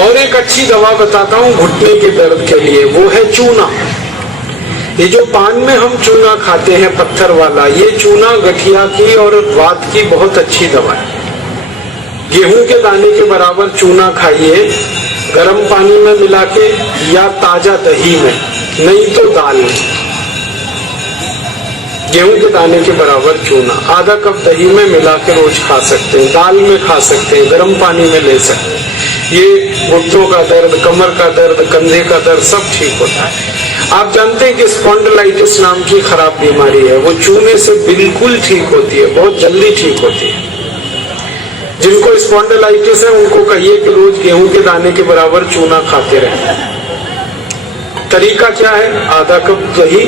और एक अच्छी दवा बताता हूँ घुटने के दर्द के लिए, वो है चूना। ये जो पान में हम चूना खाते हैं पत्थर वाला, ये चूना गठिया की और वात की बहुत अच्छी दवा है। गेहूं के दाने के बराबर चूना खाइए, गर्म पानी में मिला के या ताजा दही में, नहीं तो दाल में। गेहूं के दाने के बराबर चूना आधा कप दही में मिला के रोज खा सकते हैं, दाल में खा सकते हैं, गर्म पानी में ले सकते हैं। ये घुटनों का दर्द, कमर का दर्द, कंधे का दर्द सब ठीक होता है। आप जानते हैं कि स्पॉन्डिलाइटिस नाम की खराब बीमारी है, वो चूने से बिल्कुल ठीक होती है, बहुत जल्दी ठीक होती है। जिनको स्पॉन्डिलाइटिस है उनको कहिए कि रोज गेहूं के दाने के बराबर चूना खाते रहें। तरीका क्या है? आधा कप दही,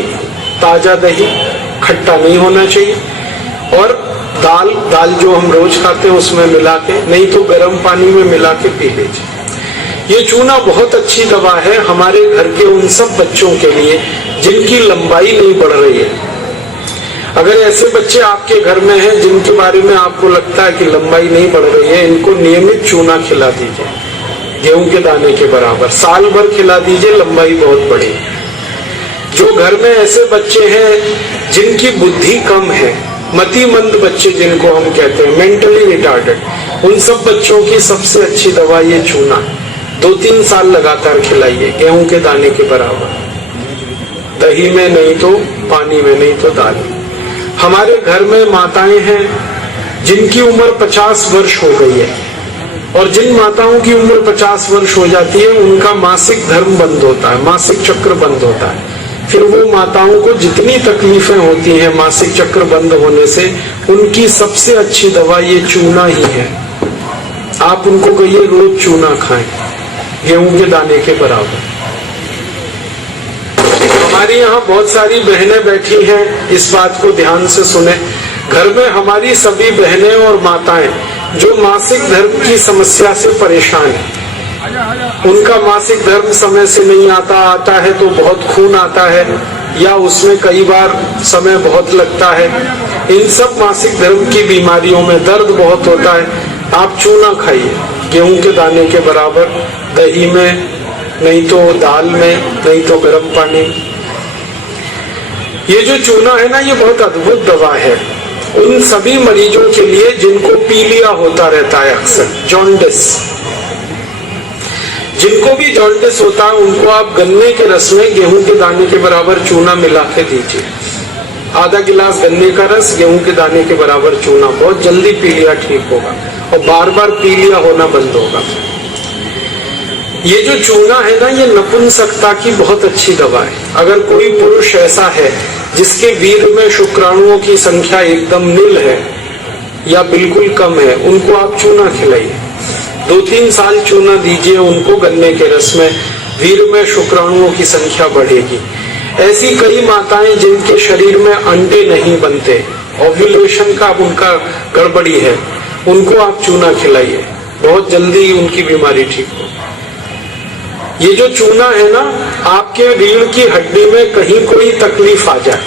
ताजा दही, खट्टा नहीं होना चाहिए, और दाल जो हम रोज खाते हैं उसमें मिला के, नहीं तो गर्म पानी में मिला के पी लीजिए। ये चूना बहुत अच्छी दवा है हमारे घर के उन सब बच्चों के लिए जिनकी लंबाई नहीं बढ़ रही है। अगर ऐसे बच्चे आपके घर में हैं जिनके बारे में आपको लगता है कि लंबाई नहीं बढ़ रही है, इनको नियमित चूना खिला दीजिए, गेहूं के दाने के बराबर, साल भर खिला दीजिए, लंबाई बहुत बढ़ेगी। जो घर में ऐसे बच्चे हैं जिनकी बुद्धि कम है, मतिमंद बच्चे जिनको हम कहते हैं, मेंटली रिटार्डेड, उन सब बच्चों की सबसे अच्छी दवा ये चूना। 2-3 साल लगातार खिलाइए, गेहूं के दाने के बराबर, दही में नहीं तो पानी में, नहीं तो दाल में। हमारे घर में माताएं हैं जिनकी उम्र 50 वर्ष हो गई है, और जिन माताओं की उम्र 50 वर्ष हो जाती है उनका मासिक धर्म बंद होता है, मासिक चक्र बंद होता है। फिर वो माताओं को जितनी तकलीफें होती हैं मासिक चक्र बंद होने से, उनकी सबसे अच्छी दवा ये चूना ही है। आप उनको कहिए रोज चूना खाएं, गेहूं के दाने के बराबर। हमारी यहाँ बहुत सारी बहनें बैठी हैं, इस बात को ध्यान से सुने। घर में हमारी सभी बहनें और माताएं जो मासिक धर्म की समस्या से परेशान हैं, उनका मासिक धर्म समय से नहीं आता है तो बहुत खून आता है, या उसमें कई बार समय बहुत लगता है। इन सब मासिक धर्म की बीमारियों में दर्द बहुत होता है। आप चूना खाइए, गेहूं के दाने के बराबर, दही में, नहीं तो दाल में, नहीं तो गर्म पानी। ये जो चूना है ना, ये बहुत अद्भुत दवा है उन सभी मरीजों के लिए जिनको पीलिया होता रहता है, अक्सर जॉन्डिस। जिनको भी जॉन्डिस होता है उनको आप गन्ने के रस में गेहूं के दाने के बराबर चूना मिला के दीजिए। आधा गिलास गन्ने का रस, गेहूं के दाने के बराबर चूना, बहुत जल्दी पीलिया ठीक होगा और बार बार पीलिया होना बंद होगा। ये जो चूना है ना, ये नपुंसकता की बहुत अच्छी दवा है। अगर कोई पुरुष ऐसा है जिसके वीर्य में शुक्राणुओं की संख्या एकदम नील है या बिल्कुल कम है, उनको आप चूना खिलाइए। 2-3 साल चूना दीजिए उनको गन्ने के रस में, वीर्य में शुक्राणुओं की संख्या बढ़ेगी। ऐसी कई माताएं जिनके शरीर में अंडे नहीं बनते, ओव्यूलेशन का उनका गड़बड़ी है, उनको आप चूना खिलाइए, बहुत जल्दी उनकी बीमारी ठीक हो। ये जो चूना है ना, आपके रीढ़ की हड्डी में कहीं कोई तकलीफ आ जाए,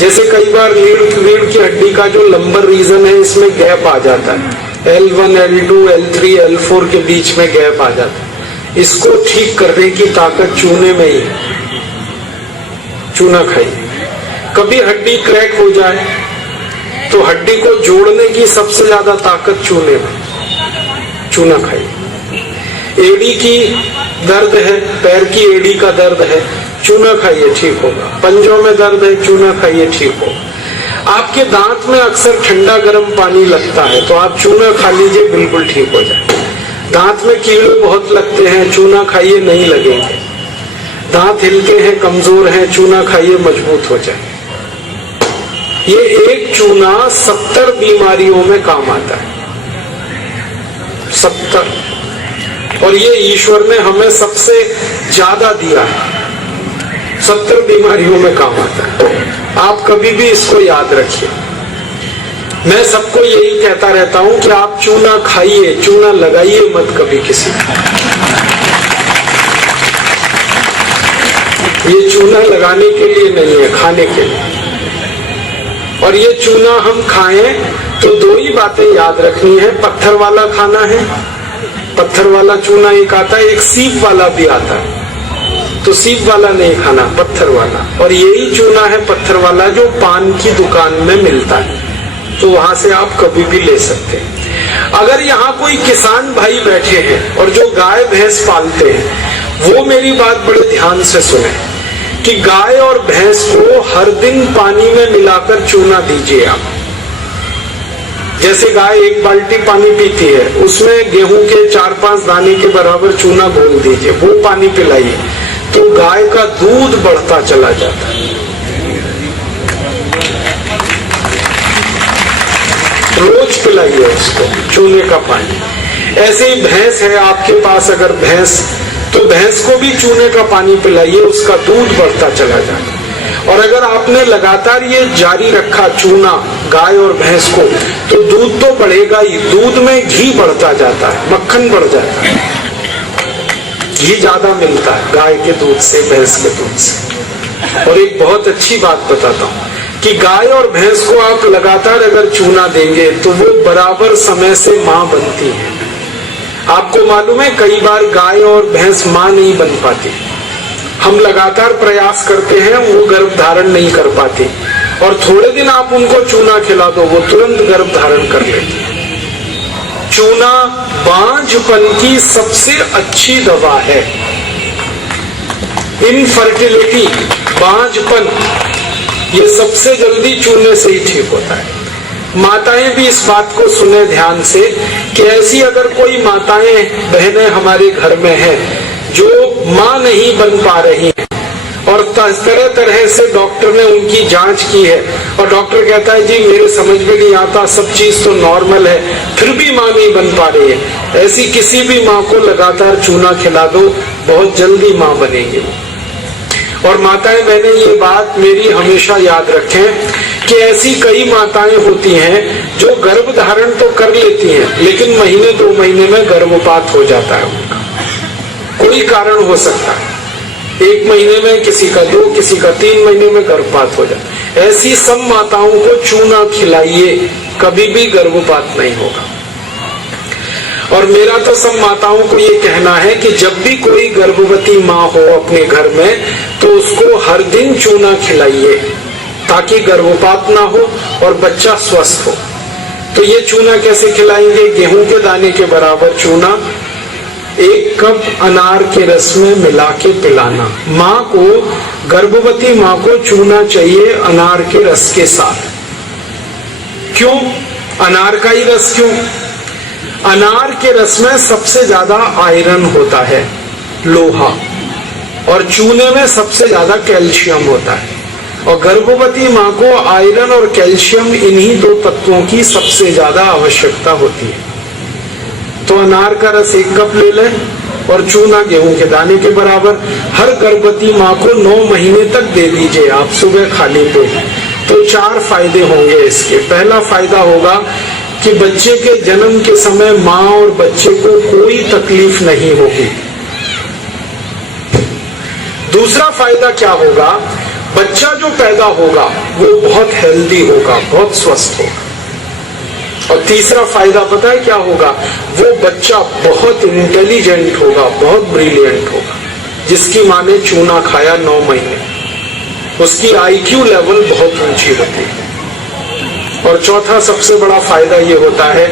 जैसे कई बार रीढ़ की हड्डी का जो लंबर रीजन है इसमें गैप आ जाता है, L1, L2, L3, L4 के बीच में गैप आ जाता है, इसको ठीक करने की ताकत चूने में ही है। चूना खाइए। कभी हड्डी क्रैक हो जाए तो हड्डी को जोड़ने की सबसे ज्यादा ताकत चूने में, चूना खाइए। एड़ी की दर्द है, पैर की एड़ी का दर्द है, चूना खाइए, ठीक होगा। पंजों में दर्द है, चूना खाइए, ठीक होगा। आपके दांत में अक्सर ठंडा गर्म पानी लगता है तो आप चूना खा लीजिए, बिल्कुल ठीक हो जाए। दांत में कीड़े बहुत लगते हैं, चूना खाइए, नहीं लगेंगे। दांत हिलते हैं, कमजोर हैं, चूना खाइए, मजबूत हो जाए। ये एक चूना 70 बीमारियों में काम आता है, 70। और ये ईश्वर ने हमें सबसे ज्यादा दिया है, 70 बीमारियों में काम आता है। आप कभी भी इसको याद रखिए। मैं सबको यही कहता रहता हूं कि आप चूना खाइए, चूना लगाइए मत कभी किसी को। ये चूना लगाने के लिए नहीं है, खाने के लिए। और ये चूना हम खाएं तो 2 ही बातें याद रखनी है, पत्थर वाला खाना है पत्थर वाला चूना एक आता है, एक सीप वाला भी आता है। तो सीप वाला नहीं खाना, पत्थर वाला। और यही चूना है पत्थर वाला जो पान की दुकान में मिलता है, तो वहां से आप कभी भी ले सकते हैं। अगर यहाँ कोई किसान भाई बैठे हैं और जो गाय भैंस पालते हैं, वो मेरी बात बड़े ध्यान से सुने कि गाय और भैंस को हर दिन पानी में मिलाकर चूना दीजिए आप। जैसे गाय 1 बाल्टी पानी पीती है, उसमें गेहूं के 4-5 दाने के बराबर चूना घोल दीजिए, वो पानी पिलाइए, तो गाय का दूध बढ़ता चला जाता है। रोज पिलाइए उसको चूने का पानी। ऐसे ही भैंस है आपके पास, अगर भैंस, तो भैंस को भी चूने का पानी पिलाइए, उसका दूध बढ़ता चला जाता है। और अगर आपने लगातार ये जारी रखा चूना गाय और भैंस को, तो दूध तो बढ़ेगा ही, दूध में घी बढ़ता जाता है, मक्खन बढ़ जाता है, घी ज्यादा मिलता है गाय के दूध से, भैंस के दूध से। और एक बहुत अच्छी बात बताता हूँ कि गाय और भैंस को आप लगातार अगर चूना देंगे तो वो बराबर समय से मां बनती है। आपको मालूम है कई बार गाय और भैंस मां नहीं बन पाती, हम लगातार प्रयास करते हैं, वो गर्भ धारण नहीं कर पाती, और थोड़े दिन आप उनको चूना खिला दो, वो तुरंत गर्भ धारण कर लेती है। चूना बांझपन की सबसे अच्छी दवा है। इनफर्टिलिटी, बांझपन, ये सबसे जल्दी चूने से ही ठीक होता है। माताएं भी इस बात को सुने ध्यान से कि ऐसी अगर कोई माताएं बहनें हमारे घर में हैं जो मां नहीं बन पा रही हैं, और तरह तरह से डॉक्टर ने उनकी जांच की है, और डॉक्टर कहता है जी मेरे समझ में नहीं आता, सब चीज तो नॉर्मल है, फिर भी मां नहीं बन पा रही है, ऐसी किसी भी मां को लगातार चूना खिला दो, बहुत जल्दी मां बनेगी। और माताएं बहनें ये बात मेरी हमेशा याद रखें कि ऐसी कई माताएं होती हैं जो गर्भ धारण तो कर लेती हैं, लेकिन महीने 2 महीने में गर्भपात हो जाता है उनका, कोई कारण हो सकता है। 1 महीने में, किसी का 2, किसी का 3 महीने में गर्भपात हो जाता है। ऐसी सब माताओं को चूना खिलाइए, कभी भी गर्भपात नहीं होगा। और मेरा तो सब माताओं को ये कहना है कि जब भी कोई गर्भवती माँ हो अपने घर में, तो उसको हर दिन चूना खिलाइए ताकि गर्भपात ना हो और बच्चा स्वस्थ हो। तो ये चूना कैसे खिलाएंगे? गेहूं के दाने के बराबर चूना 1 कप अनार के रस में मिला के पिलाना। माँ को, गर्भवती माँ को चूना चाहिए अनार के रस के साथ। क्यों अनार का ही रस? क्यों? अनार के रस में सबसे ज्यादा आयरन होता है, लोहा, और चूने में सबसे ज्यादा कैल्शियम होता है। और गर्भवती माँ को आयरन और कैल्शियम, इन्हीं 2 तत्वों की सबसे ज्यादा आवश्यकता होती है। तो अनार का रस 1 कप ले लें और चूना गेहूं के दाने के बराबर हर गर्भवती माँ को 9 महीने तक दे दीजिए आप, सुबह खाली पेट। तो 4 फायदे होंगे इसके। पहला फायदा होगा कि बच्चे के जन्म के समय माँ और बच्चे को कोई तकलीफ नहीं होगी। दूसरा फायदा क्या होगा? बच्चा जो पैदा होगा वो बहुत हेल्दी होगा, बहुत स्वस्थ होगा। और तीसरा फायदा पता है क्या होगा? वो बच्चा बहुत इंटेलिजेंट होगा, बहुत ब्रिलियंट होगा, जिसकी माँ ने चूना खाया 9 महीने, उसकी IQ लेवल बहुत ऊंची होती है। और चौथा सबसे बड़ा फायदा ये होता है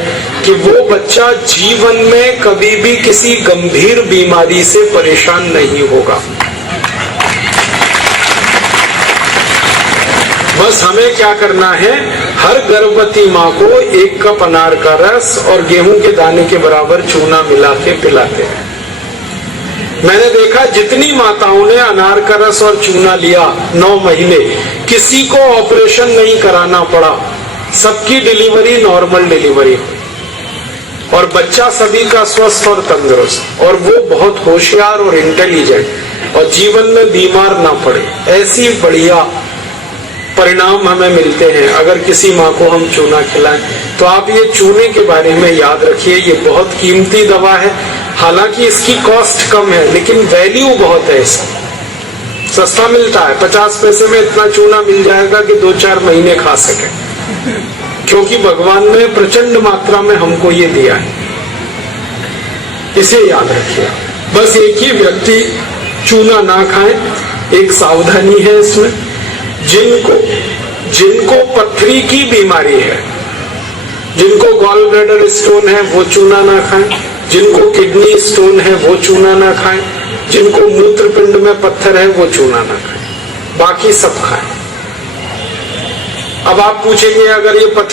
कि वो बच्चा जीवन में कभी भी किसी गंभीर बीमारी से परेशान नहीं होगा। बस हमें क्या करना है? हर गर्भवती माँ को 1 कप अनार का रस और गेहूं के दाने के बराबर चूना मिला के पिलाते हैं। मैंने देखा जितनी माताओं ने अनार का रस और चूना लिया 9 महीने, किसी को ऑपरेशन नहीं कराना पड़ा, सबकी डिलीवरी नॉर्मल डिलीवरी, और बच्चा सभी का स्वस्थ और तंदुरुस्त, और वो बहुत होशियार और इंटेलिजेंट, और जीवन में बीमार ना पड़े। ऐसी बढ़िया परिणाम हमें मिलते हैं अगर किसी माँ को हम चूना खिलाएं। तो आप ये चूने के बारे में याद रखिए, ये बहुत कीमती दवा है। हालांकि इसकी कॉस्ट कम है, लेकिन वैल्यू बहुत है इसका। सस्ता मिलता है, 50 पैसे में इतना चूना मिल जाएगा कि 2-4 महीने खा सके, क्योंकि भगवान ने प्रचंड मात्रा में हमको ये दिया है। इसे याद रखिए। बस एक ही व्यक्ति चूना ना खाए, एक सावधानी है इसमें। जिनको पथरी की बीमारी है, जिनको गॉल ब्लैडर स्टोन है, वो चूना ना खाएं। जिनको किडनी स्टोन है, वो चूना ना खाएं। जिनको मूत्रपिंड में पत्थर है, वो चूना ना खाएं। बाकी सब खाएं। अब आप पूछेंगे, अगर ये पत्थर